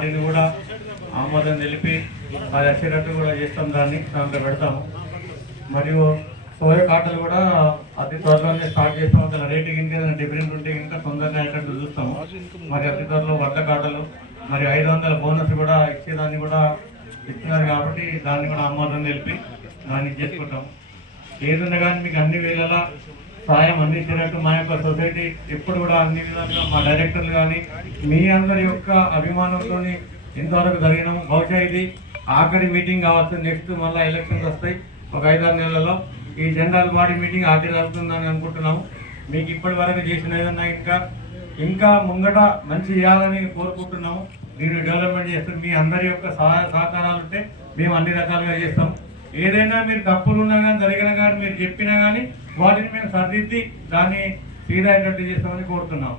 వాటిని కూడా ఆమోదం తెలిపి అది వచ్చేటట్టు కూడా చేస్తాం, దాంట్లో పెడతాము. మరియు సోయ కాటలు కూడా అతి త్వరలోనే స్టార్ట్ చేస్తాము. అసలు రేటు ఇంకా డిఫరెంట్ ఉంటే ఇంకా తొందరగా అయ్యేటట్టు చూస్తాము. మరి అతి త్వరలో వడ్ల కాటలు మరి 500 బోనస్ కూడా ఇచ్చేదాన్ని కూడా ఇస్తున్నారు కాబట్టి దాన్ని కూడా ఆమోదం తెలిపి దాన్ని చేసుకుంటాం. ఏదన్నా కానీ మీకు అన్ని వేళలా సాయం అందించినట్టు మా యొక్క సొసైటీ ఎప్పుడు కూడా అన్ని విధాలుగా మా డైరెక్టర్లు కానీ మీ అందరి యొక్క అభిమానంతో ఇంతవరకు జరిగినాము. బహుశా ఇది ఆఖరి మీటింగ్ కావచ్చు. నెక్స్ట్ మళ్ళీ ఎలక్షన్స్ వస్తాయి ఒక 5-6 నెలల్లో. ఈ జనరల్ బాడీ మీటింగ్ ఆఖరి అవుతుందని అనుకుంటున్నాము. మీకు ఇప్పటి వరకు చేసిన ఏదన్నా ఇంకా ముంగట మంచి చేయాలని కోరుకుంటున్నాము. దీన్ని డెవలప్మెంట్ చేస్తాం. మీ అందరి యొక్క సహాయ సహకారాలు ఉంటే మేము అన్ని రకాలుగా చేస్తాం. ఏదైనా మీరు తప్పులు ఉన్నా కానీ జరిగినా కానీ మీరు చెప్పినా కానీ వాటిని మేము సరిదిద్ది దాన్ని సీదా అయ్యేటట్టు చేస్తామని కోరుతున్నాము.